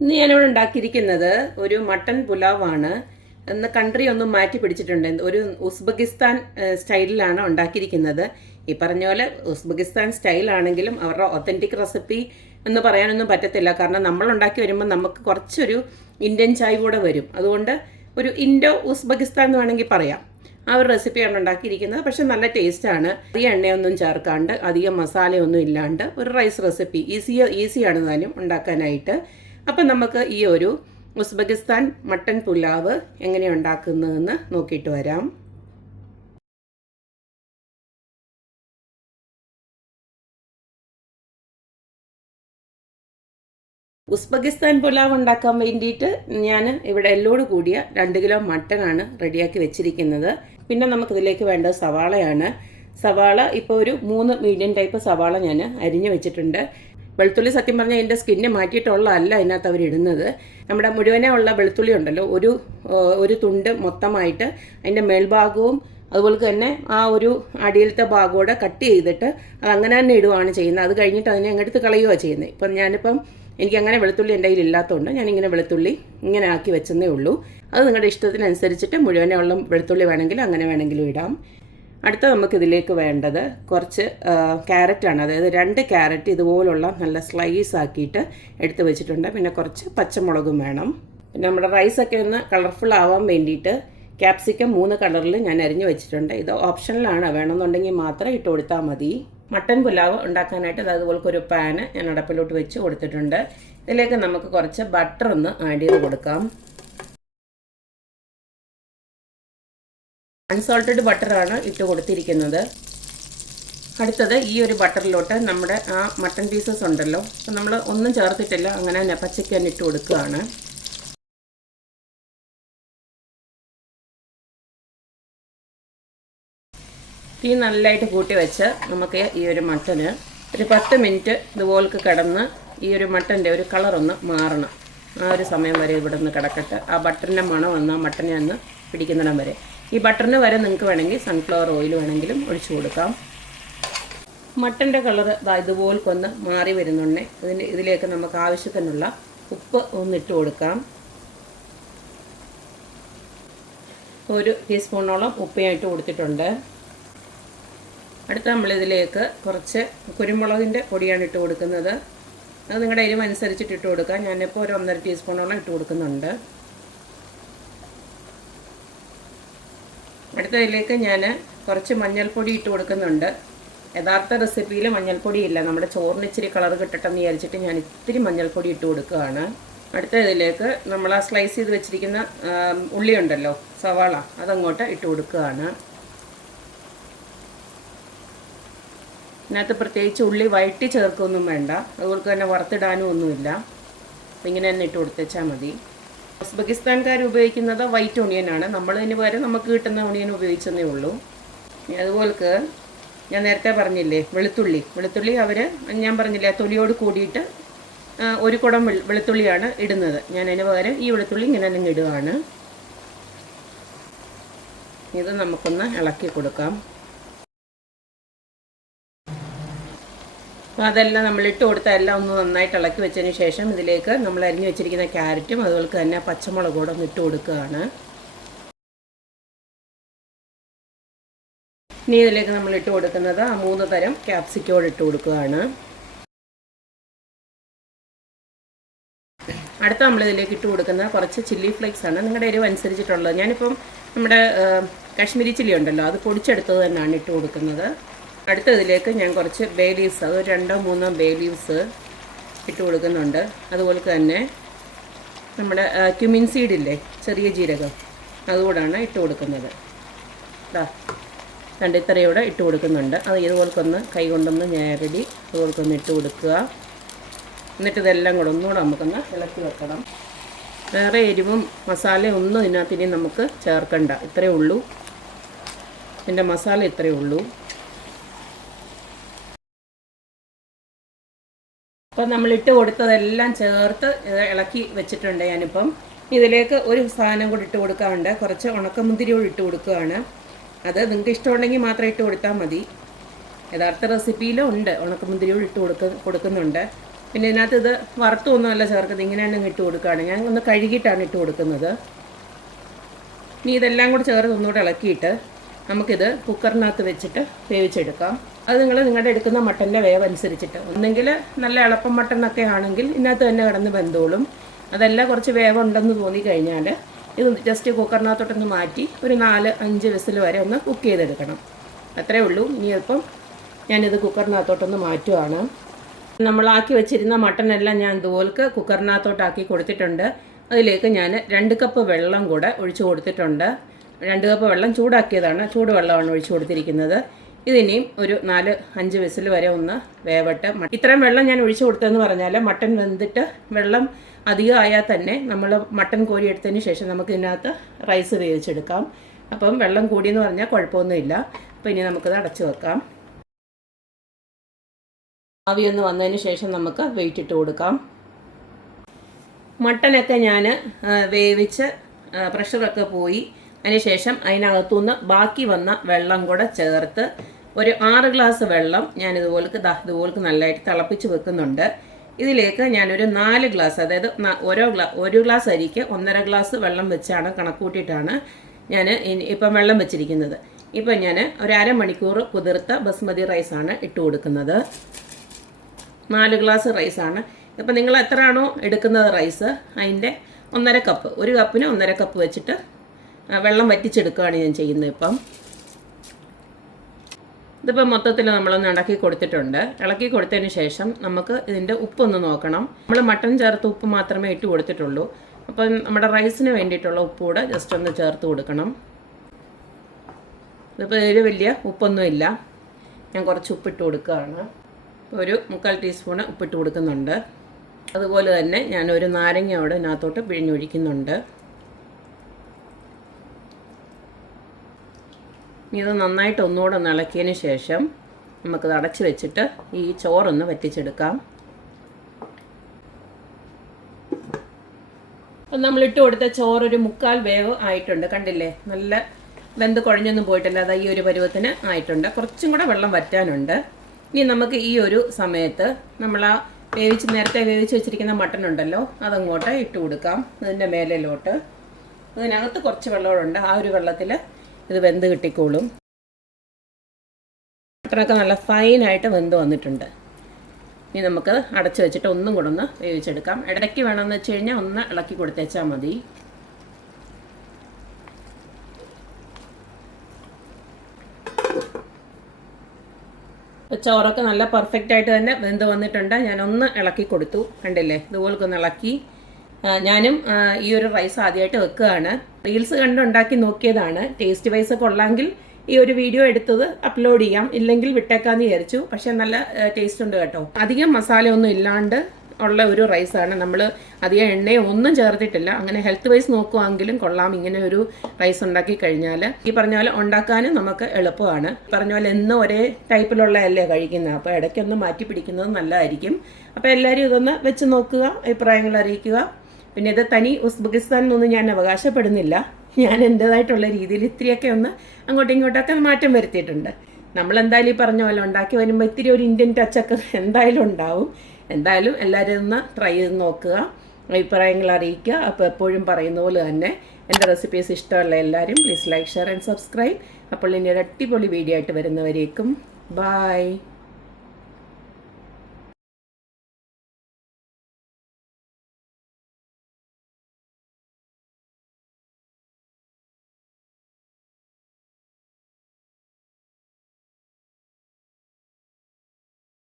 ഇന്ന് ഞാനിവിടെ ഉണ്ടാക്കിയിരിക്കുന്നത് ഒരു മട്ടൺ പുലാവാണ്. ഇന്ന് കൺട്രി ഒന്നും മാറ്റി പിടിച്ചിട്ടുണ്ട്. ഒരു ഉസ്ബെക്കിസ്ഥാൻ സ്റ്റൈലിലാണ് ഉണ്ടാക്കിയിരിക്കുന്നത്. ഈ പറഞ്ഞ പോലെ ഉസ്ബെക്കിസ്ഥാൻ സ്റ്റൈലാണെങ്കിലും അവരുടെ ഒത്തൻറ്റിക് റെസിപ്പി എന്ന് പറയാനൊന്നും പറ്റത്തില്ല. കാരണം നമ്മൾ ഉണ്ടാക്കി വരുമ്പോൾ നമുക്ക് കുറച്ചൊരു ഇന്ത്യൻ ചായ് കൂടെ വരും. അതുകൊണ്ട് ഒരു ഇൻഡോ ഉസ്ബെക്കിസ്ഥാൻ എന്ന് വേണമെങ്കിൽ പറയാം. ആ ഒരു റെസിപ്പിയാണ് ഉണ്ടാക്കിയിരിക്കുന്നത്. പക്ഷെ നല്ല ടേസ്റ്റാണ്. അധികം എണ്ണയൊന്നും ചേർക്കാണ്ട് അധികം മസാലയൊന്നും ഇല്ലാണ്ട് ഒരു റൈസ് റെസിപ്പി ഈസിയാണ് താനും ഉണ്ടാക്കാനായിട്ട്. അപ്പം നമുക്ക് ഈ ഒരു ഉസ്ബെക്കിസ്ഥാൻ മട്ടൺ പുലാവ് എങ്ങനെയാണ് ഉണ്ടാക്കുന്നതെന്ന് നോക്കിയിട്ട് വരാം. ഉസ്ബെക്കിസ്ഥാൻ പുലാവ് ഉണ്ടാക്കാൻ വേണ്ടിയിട്ട് ഞാൻ ഇവിടെ എല്ലോട് കൂടിയ 2 കിലോ മട്ടനാണ് റെഡിയാക്കി വെച്ചിരിക്കുന്നത്. പിന്നെ നമുക്കിതിലേക്ക് വേണ്ടത് സവാളയാണ്. സവാള ഇപ്പോൾ ഒരു 3 മീഡിയം ടൈപ്പ് സവാള ഞാൻ അരിഞ്ഞു വെച്ചിട്ടുണ്ട്. വെളുത്തുള്ളി സത്യം പറഞ്ഞാൽ അതിൻ്റെ സ്കിന്ന് മാറ്റിയിട്ടുള്ളതല്ല അതിനകത്ത് അവരിടുന്നത്. നമ്മുടെ മുഴുവനെ ഉള്ള വെളുത്തുള്ളി ഉണ്ടല്ലോ, ഒരു തുണ്ട് മൊത്തമായിട്ട് അതിൻ്റെ മേൽഭാഗവും അതുപോലെ തന്നെ ആ ഒരു അടിയിലത്തെ ഭാഗത്തോടെ കട്ട് ചെയ്തിട്ട് അത് അങ്ങനെ തന്നെ ഇടുകയാണ് ചെയ്യുന്നത്. അത് കഴിഞ്ഞിട്ട് അതിനെ അങ്ങെടുത്ത് കളയുകയാണ് ചെയ്യുന്നത്. ഞാനിപ്പം എനിക്കങ്ങനെ വെളുത്തുള്ളി എൻ്റെ കയ്യിൽ ഇല്ലാത്തതുകൊണ്ട് ഞാനിങ്ങനെ വെളുത്തുള്ളി ഇങ്ങനെ ആക്കി വെച്ചെന്നേ ഉള്ളൂ. അത് നിങ്ങളുടെ ഇഷ്ടത്തിനനുസരിച്ചിട്ട് മുഴുവനെ ഉള്ള വെളുത്തുള്ളി വേണമെങ്കിൽ അങ്ങനെ വേണമെങ്കിലും ഇടാം. അടുത്ത നമുക്കിതിലേക്ക് വേണ്ടത് കുറച്ച് ക്യാരറ്റാണ്. അതായത് 2 ക്യാരറ്റ് ഇതുപോലുള്ള നല്ല സ്ലൈസ് ആക്കിയിട്ട് എടുത്ത് വെച്ചിട്ടുണ്ട്. പിന്നെ കുറച്ച് പച്ചമുളകും വേണം. പിന്നെ നമ്മുടെ റൈസൊക്കെ ഒന്ന് കളർഫുൾ ആവാൻ വേണ്ടിയിട്ട് ക്യാപ്സിക്കം 3 കളറിൽ ഞാൻ അരിഞ്ഞ് വെച്ചിട്ടുണ്ട്. ഇത് ഓപ്ഷനിലാണ്, വേണമെന്നുണ്ടെങ്കിൽ മാത്രം ഇട്ട് കൊടുത്താൽ മതി. മട്ടൻ പുലാവ് ഉണ്ടാക്കാനായിട്ട് അതുപോലൊക്കെ ഒരു പാന് ഞാൻ അടപ്പിലോട്ട് വെച്ച് കൊടുത്തിട്ടുണ്ട്. ഇതിലേക്ക് നമുക്ക് കുറച്ച് ബട്ടർ ഒന്ന് ആഡ് ചെയ്ത് കൊടുക്കാം. അൺസോൾട്ടഡ് ബട്ടറാണ് ഇട്ട് കൊടുത്തിരിക്കുന്നത്. അടുത്തത് ഈ ഒരു ബട്ടറിലോട്ട് നമ്മുടെ ആ മട്ടൺ പീസസ് ഉണ്ടല്ലോ, അപ്പം നമ്മൾ ഒന്നും ചേർത്തിട്ടില്ല, അങ്ങനെ തന്നെ പച്ചയ്ക്ക് തന്നെ ഇട്ട് കൊടുക്കുകയാണ്. തീ നല്ലതായിട്ട് കൂട്ടി വെച്ച് നമുക്ക് ഈ ഒരു മട്ടന് ഒരു 10 മിനിറ്റ് ഇതുപോലൊക്കെ കിടന്ന് ഈ ഒരു മട്ടൻ്റെ ഒരു കളറൊന്ന് മാറണം. ആ ഒരു സമയം വരെ ഇവിടെ നിന്ന് കിടക്കട്ടെ. ആ ബട്ടറിൻ്റെ മണം വന്ന് ആ മട്ടനെ ഒന്ന് പിടിക്കുന്നിടം വരെ. ഈ ബട്ടറിന് വരെ നിങ്ങൾക്ക് വേണമെങ്കിൽ സൺഫ്ലവർ ഓയിൽ വേണമെങ്കിലും ഒഴിച്ചു കൊടുക്കാം. മട്ടൻ്റെ കളറ് ഇതുപോലൊന്ന് മാറി വരുന്നുണ്ട്. ഇതിലേക്ക് നമുക്ക് ആവശ്യത്തിനുള്ള ഉപ്പ് ഒന്നിട്ട് കൊടുക്കാം. 1 ടീസ്പൂണോളം ഉപ്പ് ഞാൻ ഇട്ട് കൊടുത്തിട്ടുണ്ട്. അടുത്ത നമ്മളിതിലേക്ക് കുറച്ച് കുരുമുളകിൻ്റെ പൊടിയാണ് ഇട്ട് കൊടുക്കുന്നത്. അത് നിങ്ങളുടെ എരിവ് അനുസരിച്ചിട്ട് ഇട്ട് കൊടുക്കാം. ഞാനിപ്പോൾ ഒരു 1.5 ടീസ്പൂണോളം ഇട്ട് കൊടുക്കുന്നുണ്ട്. അടുത്തതിലേക്ക് ഞാൻ കുറച്ച് മഞ്ഞൾപ്പൊടി ഇട്ട് കൊടുക്കുന്നുണ്ട്. യഥാർത്ഥ റെസിപ്പിയിൽ മഞ്ഞൾപ്പൊടി ഇല്ല, നമ്മുടെ ചോറിന് ഇച്ചിരി കളർ കിട്ടട്ടെന്ന് വിചാരിച്ചിട്ട് ഞാൻ ഇത്തിരി മഞ്ഞൾപ്പൊടി ഇട്ട് കൊടുക്കുകയാണ്. അടുത്തതിലേക്ക് നമ്മൾ ആ സ്ലൈസ് ചെയ്ത് വെച്ചിരിക്കുന്ന ഉള്ളി ഉണ്ടല്ലോ, സവാള, അതങ്ങോട്ട് ഇട്ട് കൊടുക്കുകയാണ്. ഇതിനകത്ത് പ്രത്യേകിച്ച് ഉള്ളി വഴറ്റി ചേർക്കൊന്നും വേണ്ട, അതുപോലെ തന്നെ വറുത്തിടാനും ഒന്നുമില്ല. അപ്പം ഇങ്ങനെ തന്നെ ഇട്ട് കൊടുത്തേച്ചാൽ മതി. ഉസ്ബെക്കിസ്ഥാൻകാർ ഉപയോഗിക്കുന്നത് വൈറ്റ് ഓണിയനാണ്. നമ്മളതിന് പകരം നമുക്ക് കിട്ടുന്ന ഓണിയൻ ഉപയോഗിച്ചതേ ഉള്ളൂ. അതുപോലെ ഞാൻ നേരത്തെ പറഞ്ഞില്ലേ വെളുത്തുള്ളി അവർ ഞാൻ പറഞ്ഞില്ലേ തൊലിയോട് കൂടിയിട്ട് 1 കുടം വെളുത്തുള്ളിയാണ് ഇടുന്നത്. ഞാൻ അതിന് പകരം ഈ വെളുത്തുള്ളി ഇങ്ങനെ തന്നെ ഇടുകയാണ്. ഇത് നമുക്കൊന്ന് ഇളക്കി കൊടുക്കാം. അപ്പോൾ അതെല്ലാം നമ്മളിട്ട് കൊടുത്ത എല്ലാം ഒന്ന് നന്നായിട്ട് ഇളക്കി വെച്ചതിന് ശേഷം ഇതിലേക്ക് നമ്മൾ അരിഞ്ഞു വെച്ചിരിക്കുന്ന ക്യാരറ്റും അതുപോലെ തന്നെ പച്ചമുളക് കൂടെ ഒന്ന് ഇട്ട് കൊടുക്കുകയാണ്. ഇനി ഇതിലേക്ക് നമ്മൾ ഇട്ട് കൊടുക്കുന്നത് ആ 3 തരം ക്യാപ്സിക്കോട് ഇട്ട് കൊടുക്കുകയാണ്. അടുത്ത നമ്മളിതിലേക്ക് ഇട്ട് കൊടുക്കുന്ന കുറച്ച് ചില്ലി ഫ്ലേക്സ് ആണ്. നിങ്ങളുടെ എരിവ് അനുസരിച്ചിട്ടുള്ളത്. ഞാനിപ്പം നമ്മുടെ കാശ്മീരി ചില്ലി ഉണ്ടല്ലോ, അത് പൊടിച്ചെടുത്തത് തന്നെയാണ് ഇട്ട് കൊടുക്കുന്നത്. അടുത്തതിലേക്ക് ഞാൻ കുറച്ച് ബേ ലീവ്സ്, അത് 2-3 ബേ ലീവ്സ് ഇട്ട് കൊടുക്കുന്നുണ്ട്. അതുപോലെ തന്നെ നമ്മുടെ ക്യുമിൻ സീഡില്ലേ, ചെറിയ ജീരകം, അതുകൂടാണ് ഇട്ട് കൊടുക്കുന്നത്. ഇത്രയോടെ ഇട്ട് കൊടുക്കുന്നുണ്ട്. അത് ഇതുപോലൊന്ന് കൈ കൊണ്ടൊന്ന് ഞെരടി അതുപോലൊന്ന് ഇട്ട് കൊടുക്കുക. എന്നിട്ട് ഇതെല്ലാം കൂടെ ഒന്നുകൂടെ നമുക്കൊന്ന് ഇളക്കി വെക്കണം. വേറെ എരിവും മസാലയും ഒന്നും ഇതിനകത്ത് ഇനി നമുക്ക് ചേർക്കണ്ട. ഇത്രയേ ഉള്ളൂ, ഇതിൻ്റെ മസാല ഇത്രയേ ഉള്ളൂ. അപ്പം നമ്മളിട്ട് കൊടുത്തതെല്ലാം ചേർത്ത് ഇളക്കി വെച്ചിട്ടുണ്ട്. ഞാനിപ്പം ഇതിലേക്ക് ഒരു സാധനം കൂടി ഇട്ട് കൊടുക്കാറുണ്ട്. കുറച്ച് ഉണക്കമുന്തിരി കൂടി ഇട്ട് കൊടുക്കുകയാണ്. അത് നിങ്ങൾക്ക് ഇഷ്ടമുണ്ടെങ്കിൽ മാത്രം ഇട്ട് കൊടുത്താൽ മതി. യഥാർത്ഥ റെസിപ്പിയിലും ഉണ്ട്, ഉണക്കമുന്തിരി കൂടി ഇട്ട് കൊടുക്കുന്നുണ്ട്. പിന്നെ ഇതിനകത്ത് ഇത് വറുത്തൊന്നുമല്ല ചേർക്കുന്നത്, ഇങ്ങനെ തന്നെ ഇട്ട് കൊടുക്കുകയാണ്. ഞാൻ ഒന്ന് കഴുകിയിട്ടാണ് ഇട്ട് കൊടുക്കുന്നത്. ഇനി ഇതെല്ലാം കൂടെ ചേർത്ത് ഒന്നുകൂടെ ഇളക്കിയിട്ട് നമുക്കിത് കുക്കറിനകത്ത് വെച്ചിട്ട് വേവിച്ചെടുക്കാം. അത് നിങ്ങളുടെ എടുക്കുന്ന മട്ടൻ്റെ വേവ് അനുസരിച്ചിട്ട്, ഒന്നെങ്കിൽ നല്ല എളുപ്പം മട്ടനൊക്കെ ആണെങ്കിൽ ഇതിനകത്ത് തന്നെ കിടന്ന് വെന്തോളും. അതെല്ലാം കുറച്ച് വേവുണ്ടെന്ന് തോന്നിക്കഴിഞ്ഞാൽ ഇത് ജസ്റ്റ് കുക്കറിനകത്തോട്ടൊന്ന് മാറ്റി ഒരു 4-5 വിസിൽ വരെ ഒന്ന് കുക്ക് ചെയ്തെടുക്കണം. അത്രയേ ഉള്ളൂ. ഇനിയിപ്പം ഞാനിത് കുക്കറിനകത്തോട്ടൊന്ന് മാറ്റുവാണ്. നമ്മളാക്കി വെച്ചിരുന്ന മട്ടനെല്ലാം ഞാൻ ഇതുപോലെ കുക്കറിനകത്തോട്ടാക്കി കൊടുത്തിട്ടുണ്ട്. അതിലേക്ക് ഞാൻ 2 കപ്പ് വെള്ളം കൂടെ ഒഴിച്ചു കൊടുത്തിട്ടുണ്ട്. 2 കപ്പ് വെള്ളം ചൂടാക്കിയതാണ്, ചൂടുവെള്ളമാണ് ഒഴിച്ചു കൊടുത്തിരിക്കുന്നത്. ഇതിനെയും ഒരു 4-5 വിസിൽ വരെ ഒന്ന് വേവട്ടെ. ഇത്രയും വെള്ളം ഞാൻ ഒഴിച്ചു കൊടുത്തതെന്ന് പറഞ്ഞാൽ മട്ടൻ വെന്തിട്ട് വെള്ളം അധികം ആയാൽ തന്നെ നമ്മൾ മട്ടൻ കോരി എടുത്തതിന് ശേഷം നമുക്ക് ഇതിനകത്ത് റൈസ് വേവിച്ചെടുക്കാം. അപ്പം വെള്ളം കൂടിയെന്ന് പറഞ്ഞാൽ കുഴപ്പമൊന്നുമില്ല. അപ്പോൾ ഇനി നമുക്കത് അടച്ചു വെക്കാം. ആവിയൊന്ന് വന്നതിന് ശേഷം നമുക്ക് വെയിറ്റ് ഇട്ട് കൊടുക്കാം. മട്ടനൊക്കെ ഞാൻ വേവിച്ച് പ്രഷറൊക്കെ പോയി അതിനുശേഷം അതിനകത്തുനിന്ന് ബാക്കി വന്ന വെള്ളം കൂടെ ചേർത്ത് ഒരു 6 ഗ്ലാസ് വെള്ളം ഞാൻ ഇതുപോലെ നല്ലതായിട്ട് തിളപ്പിച്ച് വെക്കുന്നുണ്ട്. ഇതിലേക്ക് ഞാനൊരു 4 ഗ്ലാസ്, അതായത് ഒരു ഗ്ലാസ് അരിക്ക് 1.5 ഗ്ലാസ് വെള്ളം വെച്ചാണ് കണക്കൂട്ടിയിട്ടാണ് ഞാൻ ഇപ്പം വെള്ളം വെച്ചിരിക്കുന്നത്. ഇപ്പം ഞാൻ ഒരു അരമണിക്കൂർ കുതിർത്ത ബസ്മതി റൈസാണ് ഇട്ട് കൊടുക്കുന്നത്. 4 ഗ്ലാസ് റൈസാണ്. ഇപ്പം നിങ്ങൾ എത്രയാണോ എടുക്കുന്നത് റൈസ് അതിൻ്റെ 1.5 കപ്പ്, ഒരു കപ്പിന് 1.5 കപ്പ് വെച്ചിട്ട് വെള്ളം വറ്റിച്ചെടുക്കുകയാണ് ഞാൻ ചെയ്യുന്നത്. ഇതിപ്പോൾ മൊത്തത്തിൽ നമ്മളൊന്ന് ഇളക്കി കൊടുത്തിട്ടുണ്ട്. ഇളക്കി കൊടുത്തതിന് ശേഷം നമുക്ക് ഇതിൻ്റെ ഉപ്പൊന്ന് നോക്കണം. നമ്മൾ മട്ടൻ ചേർത്ത് ഉപ്പ് മാത്രമേ ഇട്ട് കൊടുത്തിട്ടുള്ളൂ. അപ്പം നമ്മുടെ റൈസിന് വേണ്ടിയിട്ടുള്ള ഉപ്പ് കൂടെ ജസ്റ്റ് ഒന്ന് ചേർത്ത് കൊടുക്കണം. ഇതിപ്പോൾ ഇതിൽ വലിയ ഉപ്പൊന്നുമില്ല, ഞാൻ കുറച്ച് ഉപ്പിട്ട് കൊടുക്കുകയാണ്. ഒരു 3/4 ടീസ്പൂണ് ഉപ്പിട്ട് കൊടുക്കുന്നുണ്ട്. അതുപോലെ തന്നെ ഞാനൊരു നാരങ്ങ അവിടെ ഇതിനകത്തോട്ട് പിഴിഞ്ഞൊഴിക്കുന്നുണ്ട്. ഇനി ഇത് നന്നായിട്ട് ഒന്നുകൂടെ ഒന്ന് ഇളക്കിയതിന് ശേഷം നമുക്കത് അടച്ച് വെച്ചിട്ട് ഈ ചോറൊന്ന് വറ്റിച്ചെടുക്കാം. അപ്പം നമ്മളിട്ട് കൊടുത്ത ചോറൊരു 3/4 വേവ് ആയിട്ടുണ്ട്. കണ്ടില്ലേ, നല്ല വെന്ത് കുഴഞ്ഞൊന്നും പോയിട്ടില്ല. അത് ഈ ഒരു പരുവത്തിന് ആയിട്ടുണ്ട്. കുറച്ചും കൂടെ വെള്ളം വറ്റാനുണ്ട്. ഇനി നമുക്ക് ഈ ഒരു സമയത്ത് നമ്മൾ ആ നേരത്തെ വേവിച്ച് വെച്ചിരിക്കുന്ന മട്ടൻ ഉണ്ടല്ലോ, അതങ്ങോട്ട് ഇട്ട് കൊടുക്കാം. അതിൻ്റെ മേലിലോട്ട് അതിനകത്ത് കുറച്ച് വെള്ളമുണ്ട്. ആ ഒരു വെള്ളത്തിൽ ഇത് വെന്ത് കിട്ടിക്കോളും. മട്ടനൊക്കെ നല്ല ഫൈനായിട്ട് വെന്ത് വന്നിട്ടുണ്ട്. ഇനി നമുക്ക് അടച്ച് വെച്ചിട്ട് ഒന്നും കൂടെ ഒന്ന് വേവിച്ചെടുക്കാം. ഇടയ്ക്ക് വേണമെന്ന് വെച്ച് കഴിഞ്ഞാൽ ഒന്ന് ഇളക്കി കൊടുത്തേച്ചാൽ മതി. ചോറൊക്കെ നല്ല പെർഫെക്റ്റായിട്ട് തന്നെ വെന്ത് വന്നിട്ടുണ്ട്. ഞാനൊന്ന് ഇളക്കി കൊടുത്തു, കണ്ടില്ലേ, ഇതുപോലൊക്കെ ഒന്ന് ഇളക്കി. ഞാനും ഈ ഒരു റൈസ് ആദ്യമായിട്ട് വെക്കുകയാണ്. റീൽസ് കണ്ടുണ്ടാക്കി നോക്കിയതാണ്. ടേസ്റ്റ് വൈസ് കൊള്ളാമെങ്കിൽ ഈ ഒരു വീഡിയോ എടുത്തത് അപ്ലോഡ് ചെയ്യാം, ഇല്ലെങ്കിൽ വിട്ടേക്കാന്ന് വിചാരിച്ചു. പക്ഷെ നല്ല ടേസ്റ്റ് ഉണ്ട് കേട്ടോ. അധികം മസാലയൊന്നും ഇല്ലാണ്ട് ഉള്ള ഒരു റൈസാണ്. നമ്മൾ അധികം എണ്ണയോ ഒന്നും ചേർത്തിട്ടില്ല. അങ്ങനെ ഹെൽത്ത് വൈസ് നോക്കുവാണെങ്കിലും കൊള്ളാം ഇങ്ങനെ ഒരു റൈസ് ഉണ്ടാക്കി കഴിഞ്ഞാൽ. ഈ പറഞ്ഞ പോലെ ഉണ്ടാക്കാനും നമുക്ക് എളുപ്പമാണ്. പറഞ്ഞ പോലെ എന്നും ഒരേ ടൈപ്പിലുള്ളതല്ലേ കഴിക്കുന്നത്, അപ്പോൾ ഇടയ്ക്കൊന്ന് മാറ്റി പിടിക്കുന്നത് നല്ലതായിരിക്കും. അപ്പോൾ എല്ലാവരും ഇതൊന്ന് വെച്ച് നോക്കുക, അഭിപ്രായങ്ങൾ അറിയിക്കുക. പിന്നെ ഇത് തനി ഉസ്ബെക്കിസ്ഥാൻ എന്നൊന്നും ഞാൻ അവകാശപ്പെടുന്നില്ല. ഞാൻ എൻ്റേതായിട്ടുള്ള രീതിയിൽ ഇത്തിരിയൊക്കെ ഒന്ന് അങ്ങോട്ടും ഇങ്ങോട്ടൊക്കെ മാറ്റം വരുത്തിയിട്ടുണ്ട്. നമ്മളെന്തായാലും ഈ പറഞ്ഞ പോലെ ഉണ്ടാക്കി വരുമ്പോൾ ഇത്തിരി ഒരു ഇന്ത്യൻ ടച്ചൊക്കെ എന്തായാലും ഉണ്ടാവും. എന്തായാലും എല്ലാവരും ഒന്ന് ട്രൈ ചെയ്ത് നോക്കുക, അഭിപ്രായങ്ങൾ അറിയിക്കുക. അപ്പോൾ എപ്പോഴും പറയുന്ന പോലെ തന്നെ എൻ്റെ റെസിപ്പീസ് ഇഷ്ടമുള്ള എല്ലാവരും please like, share and subscribe. അപ്പോൾ ഇനി ഒരു അടിപൊളി വീഡിയോ ആയിട്ട് വരുന്നവരേക്കും ബായ്.